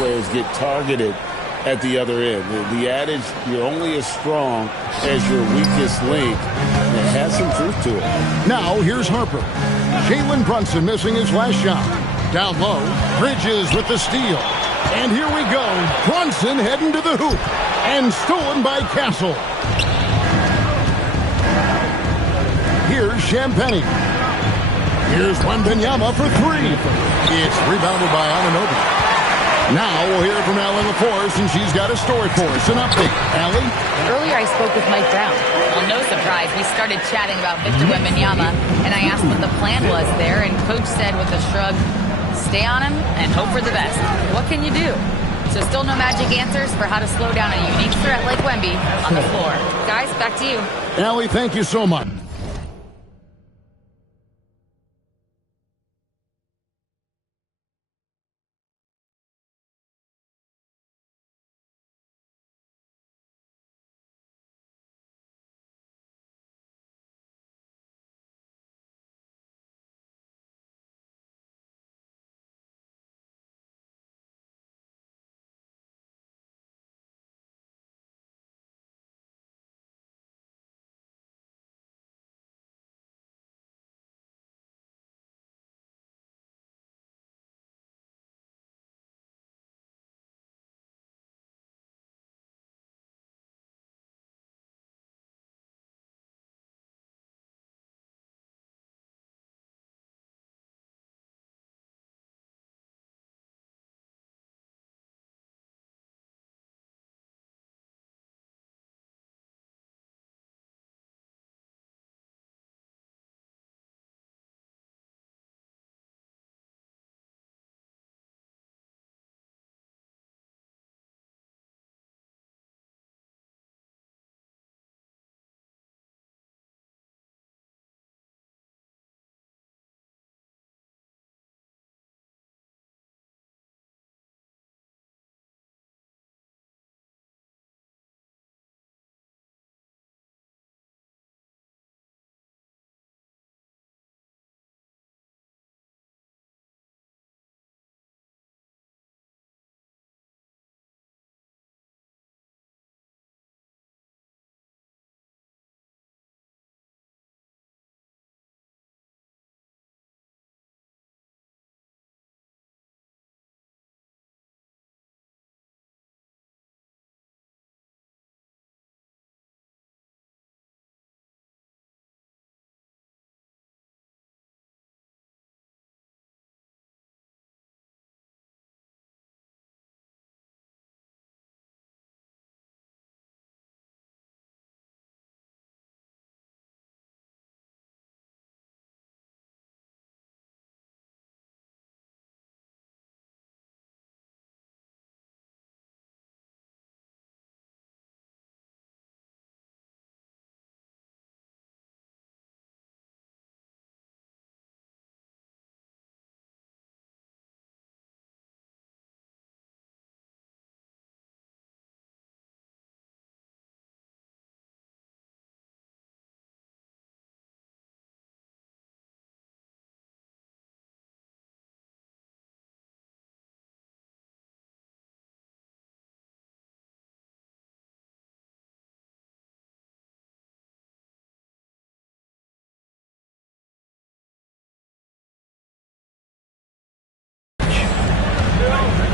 players get targeted at the other end. The adage, you're only as strong as your weakest link, it has some truth to it. Now here's Harper. Jalen Brunson missing his last shot. Down low, Bridges with the steal. And here we go. Brunson heading to the hoop. And stolen by Castle. Here's Champagnie. Here's Wembanyama for three. It's rebounded by Anunoby. Now we'll hear from Allie LaForce, and she's got a story for us. An update. Allie? Earlier I spoke with Mike Brown. Well, no surprise. We started chatting about Victor Wembanyama, and I asked what the plan was there, and Coach said with a shrug, stay on him and hope for the best. What can you do? So still no magic answers for how to slow down a unique threat like Wemby on the floor. Guys, back to you. Allie, thank you so much.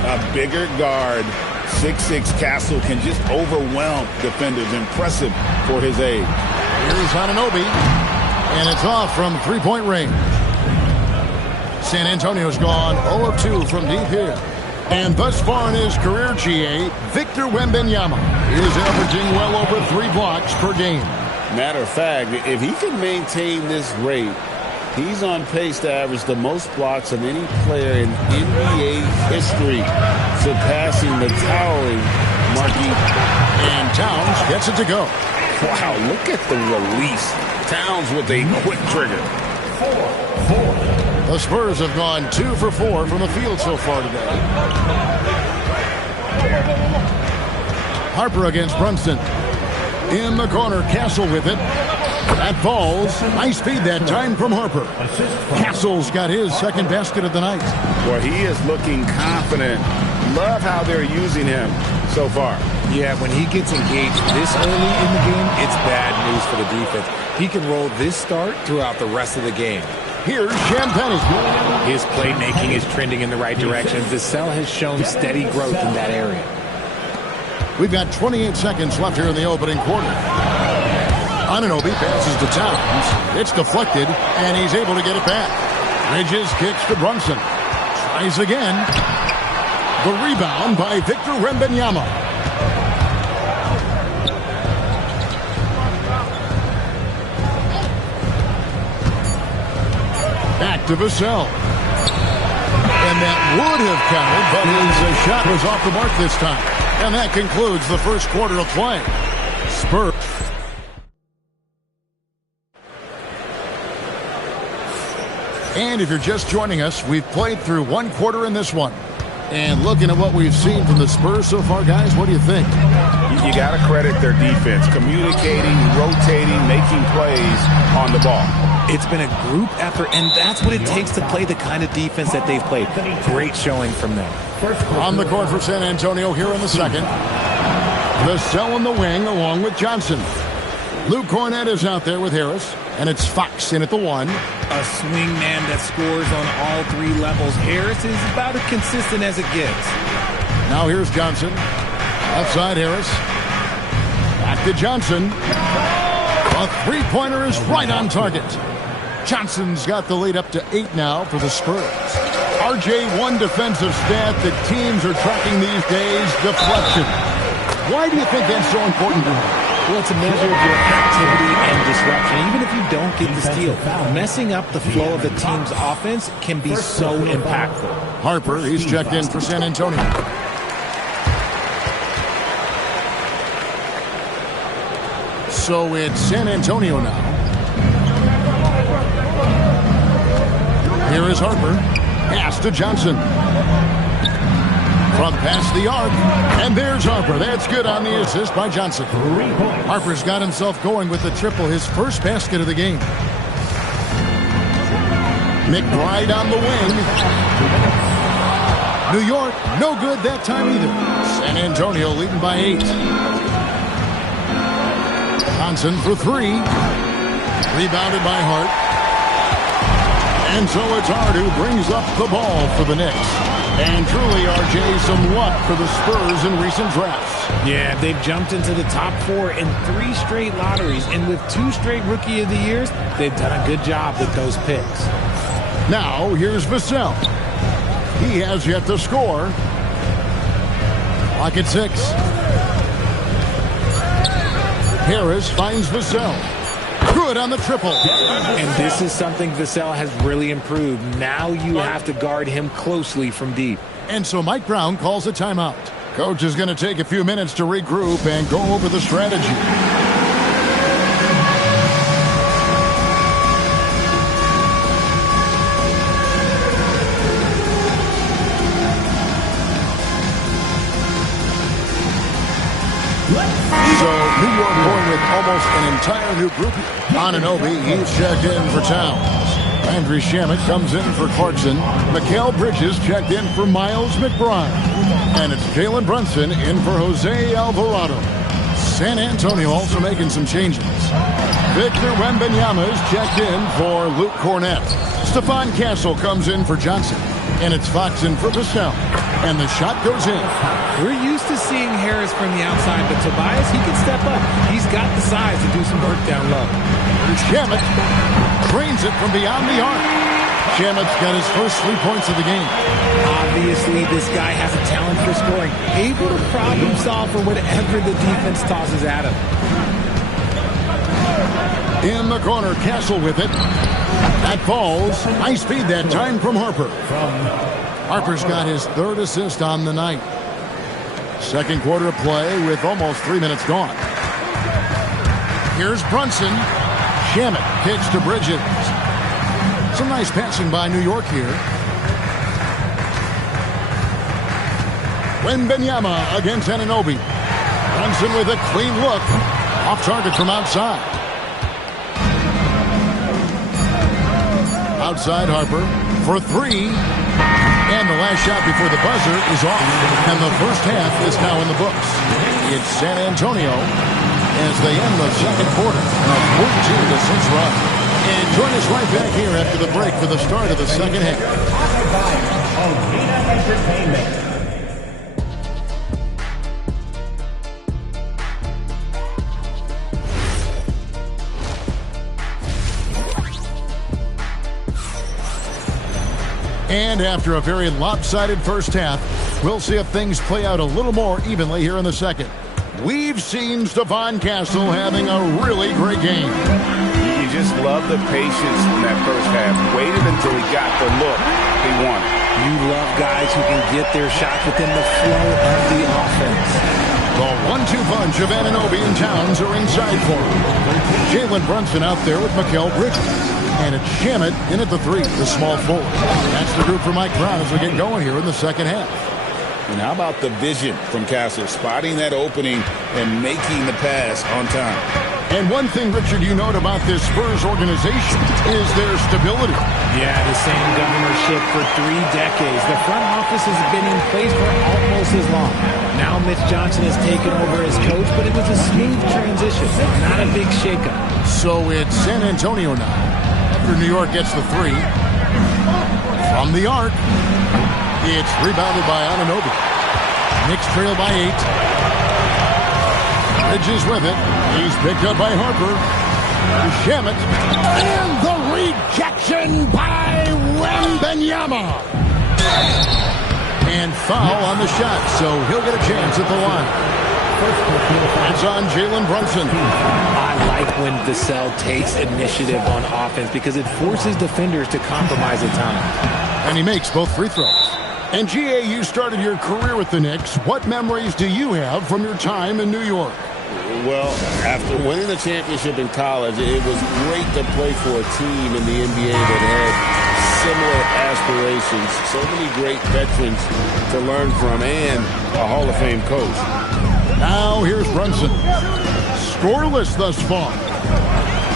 A bigger guard, 6'6" Castle, can just overwhelm defenders. Impressive for his age. Here's Anunoby, and it's off from three-point range. San Antonio's gone 0 of 2 from deep here. And thus far in his career, GA, Victor Wembanyama is averaging well over 3 blocks per game. Matter of fact, if he can maintain this rate, he's on pace to average the most blocks of any player in NBA history, surpassing the towering Markieff. And Towns gets it to go. Wow, look at the release. Towns with a quick trigger. The Spurs have gone 2 for 4 from the field so far today. Harper against Brunson. In the corner, Castle with it. That falls. Nice feed that time from Harper. Castle's got his second basket of the night. Well, he is looking confident. Love how they're using him so far. Yeah, when he gets engaged this early in the game, it's bad news for the defense. He can roll this start throughout the rest of the game. Here's Champagnie. His playmaking is trending in the right direction. Vassell has shown steady growth in that area. We've got 28 seconds left here in the opening quarter. Anunoby passes to Towns. It's deflected, and he's able to get it back. Bridges kicks to Brunson. Tries again. The rebound by Victor Wembanyama. Back to Vassell. And that would have counted, but his shot was off the mark this time. And that concludes the first quarter of play. Spurs. And if you're just joining us, we've played through one quarter in this one. And looking at what we've seen from the Spurs so far, guys, what do you think? You got to credit their defense, communicating, rotating, making plays on the ball. It's been a group effort, and that's what it takes to play the kind of defense that they've played. Great showing from them. On the court for San Antonio here in the second. Vassell in the wing along with Johnson. Luke Cornett is out there with Harris, and it's Fox in at the one. A swing man that scores on all three levels. Harris is about as consistent as it gets. Now here's Johnson. Outside Harris. Back to Johnson. A three-pointer is right on target. Johnson's got the lead up to 8 now for the Spurs. RJ, one defensive stat that teams are tracking these days, deflection. Why do you think that's so important to him? Well, it's a measure of your activity and disruption. Even if you don't get the steal, messing up the flow of the team's offense can be so impactful. Harper, he's checked in for San Antonio. So it's San Antonio now. Here is Harper. Pass to Johnson. From past the arc. And there's Harper. That's good on the assist by Johnson. Harper's got himself going with the triple, his first basket of the game. McBride on the wing. New York, no good that time either. San Antonio leading by 8. Johnson for 3. Rebounded by Hart. And so it's Hart who brings up the ball for the Knicks. And truly, RJ, some luck for the Spurs in recent drafts. Yeah, they've jumped into the top 4 in 3 straight lotteries. And with 2 straight Rookie of the Years, they've done a good job with those picks. Now, here's Vassell. He has yet to score. Clock at 6. Harris finds Vassell. Good on the triple. And this is something Vassell has really improved. Now you have to guard him closely from deep. And so Mike Brown calls a timeout. Coach is going to take a few minutes to regroup and go over the strategy. So New York going with almost an entire new group. Anunoby, he's checked in for Towns. Landry Shamet comes in for Clarkson. Mikal Bridges checked in for Miles McBride. And it's Jalen Brunson in for Jose Alvarado. San Antonio also making some changes. Victor Wembanyama is checked in for Luke Cornett. Stephon Castle comes in for Johnson. And it's Fox in for Vassell. And the shot goes in. We're used to seeing Harris from the outside, but Tobias, he can step up. He's got the size to do some work down low. Shamet drains it from beyond the arc. Shamet's got his first 3 points of the game. Obviously, this guy has a talent for scoring. Able to problem solve for whatever the defense tosses at him. In the corner, Castle with it. That falls. Nice feed that time from Harper. Harper's got his 3rd assist on the night. Second quarter of play with almost 3 minutes gone. Here's Brunson. Shamet kicks to Bridges. Some nice passing by New York here. Wembanyama against Anunoby. Brunson with a clean look. Off target from outside. outside Harper for three. And the last shot before the buzzer is off. And the first half is now in the books. It's San Antonio as they end the second quarter on a 14-6 run. And join us right back here after the break for the start of the second half. And after a very lopsided first half, we'll see if things play out a little more evenly here in the second. We've seen Stephon Castle having a really great game. You just love the patience in that first half. Waited until he got the look he wanted. You love guys who can get their shots within the flow of the offense. The 1-2 punch of Anunoby and Towns are inside for him. Jalen Brunson out there with Mikal Bridges. And it's Shamet in at the three, the small forward. That's the group for Mike Brown as we get going here in the second half. And how about the vision from Castle, spotting that opening and making the pass on time. And one thing, Richard, you note about this Spurs organization is their stability. Yeah, the same governorship for 3 decades. The front office has been in place for almost as long. Now Mitch Johnson has taken over as coach, but it was a smooth transition, not a big shakeup. So it's San Antonio now. After New York gets the three. From the arc. It's rebounded by Anunoby. Knicks trail by 8. Bridges with it. He's picked up by Harper. Shamet. And the rejection by Wembanyama. And foul on the shot, so he'll get a chance at the line. It's on Jalen Brunson. I like when Vassell takes initiative on offense because it forces defenders to compromise at times. And he makes both free throws. And GA, you started your career with the Knicks. What memories do you have from your time in New York? Well, after winning the championship in college, it was great to play for a team in the NBA that had similar aspirations. So many great veterans to learn from and a Hall of Fame coach. Now here's Brunson. Scoreless thus far.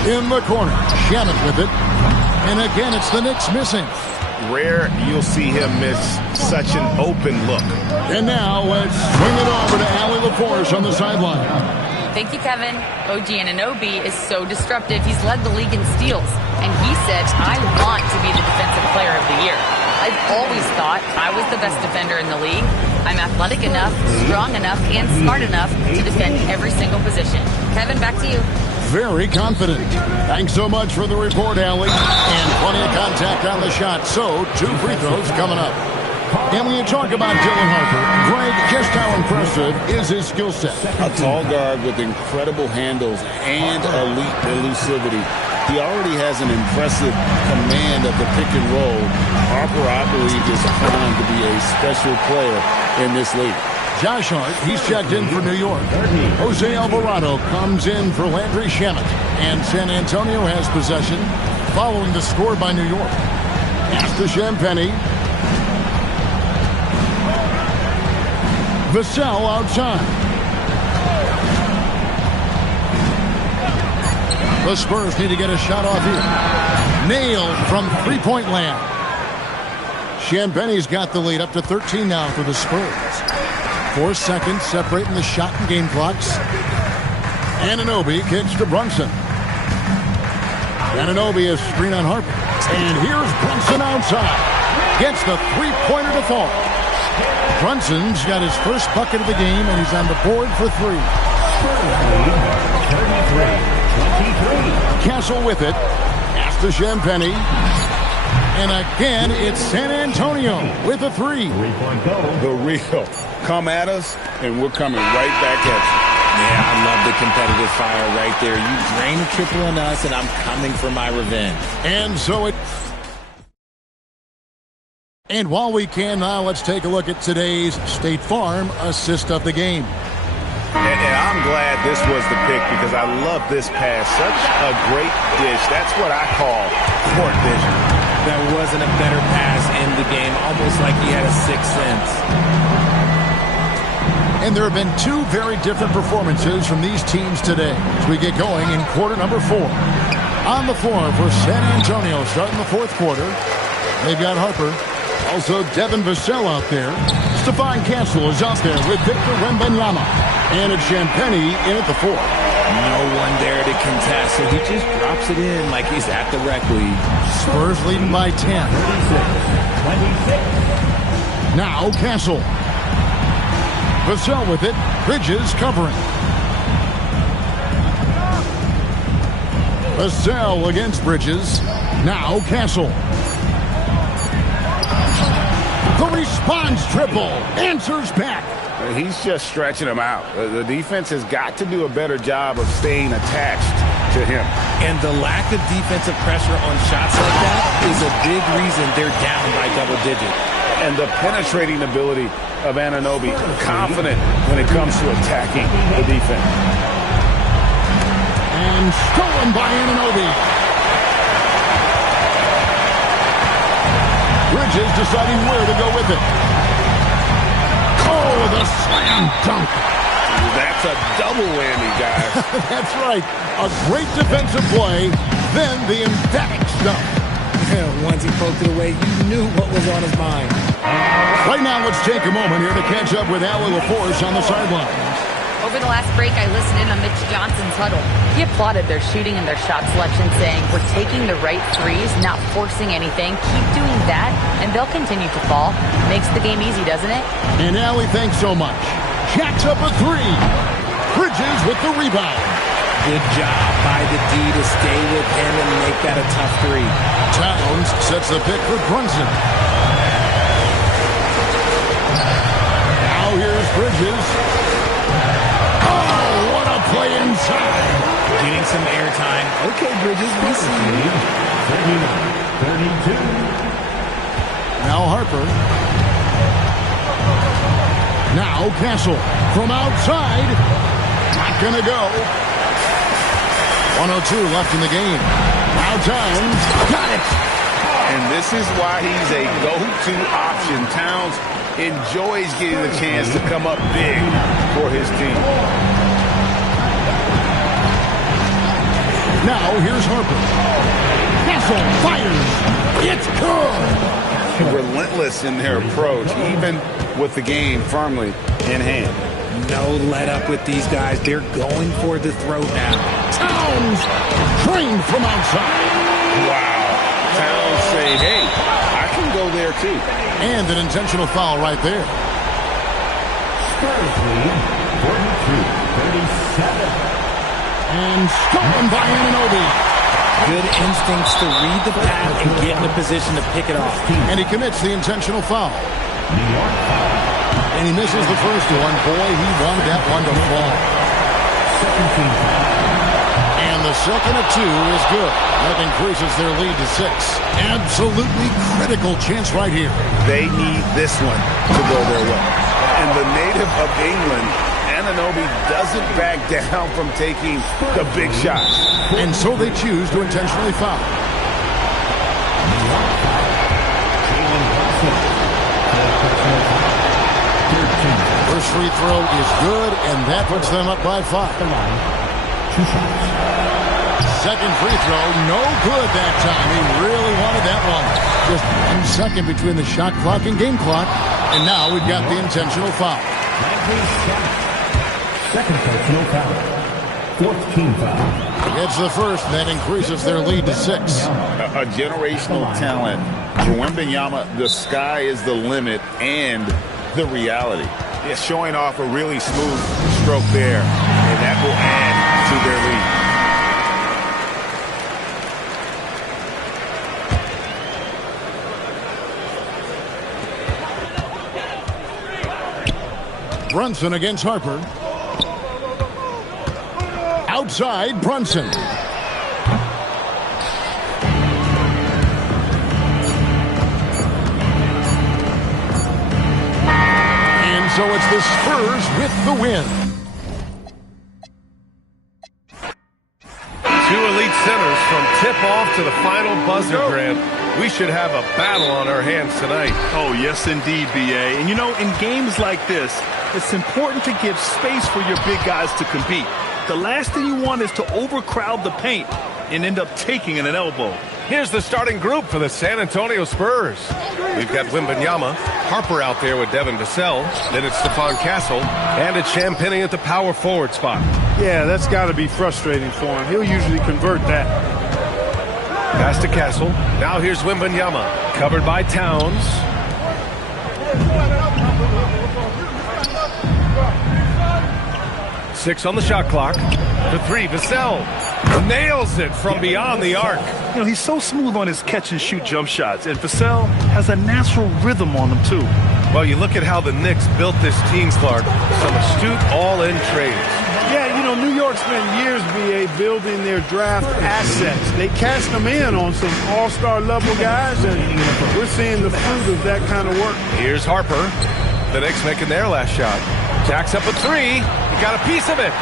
In the corner. Shamet with it. And again, it's the Knicks missing. Rare you'll see him miss such an open look. And now let's swing it over to Allie LaForce on the sideline. Thank you, Kevin. OG Anunoby is so disruptive. He's led the league in steals. And he said, I want to be the defensive player of the year. I've always thought I was the best defender in the league. I'm athletic enough, strong enough, and smart enough to defend every single position. Kevin, back to you. Very confident. Thanks so much for the report, Allie. And plenty of contact on the shot. So, 2 free throws coming up. And when you talk about Dylan Harper, Greg, just how impressive is his skill set? A tall guard with incredible handles and elite elusivity. He already has an impressive command of the pick and roll. Harper, I believe, is primed to be a special player in this league. Josh Hart, he's checked in for New York. Jose Alvarado comes in for Landry Shamet. And San Antonio has possession following the score by New York. Pass to Champagnie. Vassell outside. The Spurs need to get a shot off here. Nailed from three-point land. Champagnie's got the lead up to 13 now for the Spurs. 4 seconds separating the shot and game clocks. Anunoby kicks to Brunson. Anunoby is screen on Harper. And here's Brunson outside. Gets the three-pointer to fall. Brunson's got his first bucket of the game, and he's on the board for 3. Castle with it. Pass to Champagnie. And again, it's San Antonio with a 3. The real. Come at us, and we're coming right back at you. Yeah, I love the competitive fire right there. You drain a triple on us, and I'm coming for my revenge. And so it... And while we can now, let's take a look at today's State Farm assist of the game. And I'm glad this was the pick because I love this pass. Such a great dish. That's what I call court vision. There wasn't a better pass in the game, almost like he had a sixth sense. And there have been 2 very different performances from these teams today as we get going in quarter number 4. on the floor for San Antonio starting the fourth quarter. They've got Harper. Also, Devin Vassell out there. Stephon Castle is out there with Victor Wembanyama. And it's Champagnie in at the 4. No one there to contest, so he just drops it in like he's at the rec league. Spurs leading by 10. 26. Now Castle. Vassell with it. Bridges covering. Vassell against Bridges. Now Castle. The response triple. Answers back. He's just stretching him out. The defense has got to do a better job of staying attached to him. And the lack of defensive pressure on shots like that is a big reason they're down by double digits. And the penetrating ability of Anunoby, confident when it comes to attacking the defense. And stolen by Anunoby. Bridges deciding where to go with it. Oh, the slam dunk. That's a double whammy, guys. That's right. A great defensive play, then the emphatic stuff. Once he poked it away, you knew what was on his mind. Right now, let's take a moment here to catch up with Allie LaForce on the sideline. Over the last break, I listened in on Mitch Johnson's huddle. He applauded their shooting and their shot selection, saying, "We're taking the right threes, not forcing anything. Keep doing that, and they'll continue to fall." Makes the game easy, doesn't it? And Allie, thanks so much. Jacks up a 3. Bridges with the rebound. Good job by the D to stay with him and make that a tough 3. Towns sets the pick for Brunson. Now here's Bridges. Oh, what a play inside. Getting some airtime. Okay, Bridges, we see you. 32. Now Harper. Now Castle from outside. Not gonna go. 1:02 left in the game. Now Towns got it. And this is why he's a go-to option. Towns enjoys getting the chance to come up big for his team. Now here's Harper. Castle fires. It's good. Relentless in their approach, even with the game firmly in hand. No let up with these guys. They're going for the throat now. Towns trained from outside. Wow. Towns saying, hey, I can go there too. And an intentional foul right there. Spurs lead 42-37. And stolen by Anunoby. Good instincts to read the path and get in a position to pick it off. And he commits the intentional foul. And he misses the first one. Boy, he wanted that one to fall. And the second of 2 is good. That increases their lead to 6. Absolutely critical chance right here. They need this one to go their way. And the native of England, Anunoby, doesn't back down from taking the big shots. And so they choose to intentionally foul. First free throw is good, and that puts them up by 5. Second free throw, no good that time. He really wanted that one. Just 1 second between the shot clock and game clock, and now we've got the intentional foul. Second personal foul. 4th team foul. It's the first, and that increases their lead to 6. A generational talent. For Wembanyama, the sky is the limit and the reality. It's showing off a really smooth stroke there, and that will add to their lead. Brunson against Harper. Outside, Brunson. And so it's the Spurs with the win. 2 elite centers from tip-off to the final buzzer, Grant. We should have a battle on our hands tonight. Oh, yes, indeed, B.A. And, you know, in games like this, it's important to give space for your big guys to compete. The last thing you want is to overcrowd the paint. and end up taking an elbow. Here's the starting group for the San Antonio Spurs. We've got Wembanyama, Harper out there with Devin Vassell. Then it's Stephon Castle, and it's Champagnie at the power forward spot. Yeah, that's got to be frustrating for him. He'll usually convert that. Pass to Castle. Now here's Wembanyama, covered by Towns. Six on the shot clock. For three, Vassell nails it from beyond the arc. You know, he's so smooth on his catch-and-shoot jump shots, and Vassell has a natural rhythm on him, too. Well, you look at how the Knicks built this team, Clark. Some astute all-in trades. Yeah, you know, New York spent years, BA, building their draft assets. They cashed them in on some all-star level guys, and we're seeing the fruit of that kind of work. Here's Harper. The Knicks making their last shot. Jacks up a three. He got a piece of it.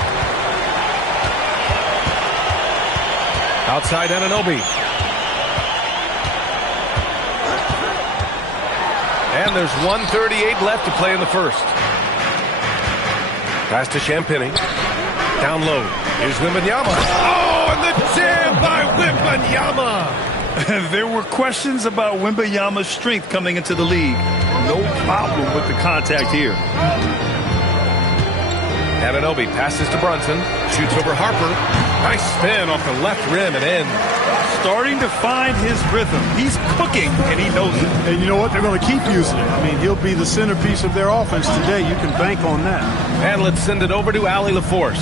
Outside Anunoby. And there's 1:38 left to play in the first. Pass to Champagnie. Down low. Here's Wembanyama. Oh, and the jam by Wembanyama. There were questions about Wembanyama's strength coming into the league. No problem with the contact here. Anunoby passes to Brunson. Shoots over Harper. Nice spin off the left rim and in. Starting to find his rhythm. He's cooking, and he knows it. And you know what? They're going to keep using it. I mean, he'll be the centerpiece of their offense today. You can bank on that. And let's send it over to Allie LaForce.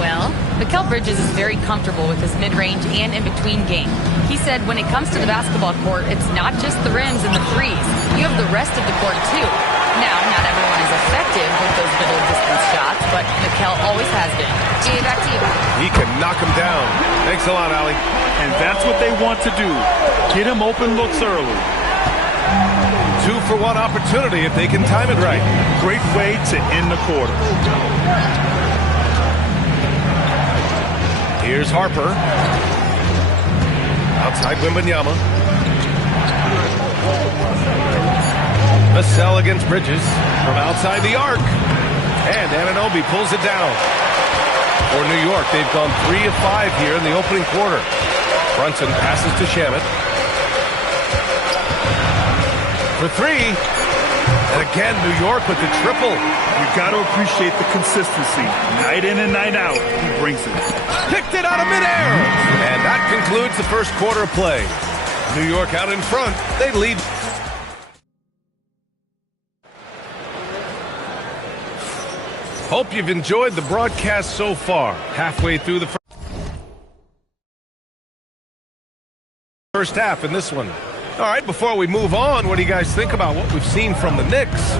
Well, Mikal Bridges is very comfortable with his mid-range and in-between game. He said when it comes to the basketball court, it's not just the rims and the threes. You have the rest of the court, too. Now, not everyone is effective with those middle-distance shots, but Mikal always has been. Jay, back to you. He can knock him down. Thanks a lot, Allie. And that's what they want to do. Get him open looks early. 2-for-1 opportunity if they can time it right. Great way to end the quarter. Here's Harper. Outside Wembanyama. Vassell against Bridges from outside the arc. And Anunoby pulls it down. For New York, they've gone 3 of 5 here in the opening quarter. Brunson passes to Shamet. For three. And again, New York with the triple. You've got to appreciate the consistency. Night in and night out, he brings it. Picked it out of midair. And that concludes the first quarter of play. New York out in front. They lead. Hope you've enjoyed the broadcast so far. Halfway through the first half in this one. All right, before we move on, what do you guys think about what we've seen from the Knicks?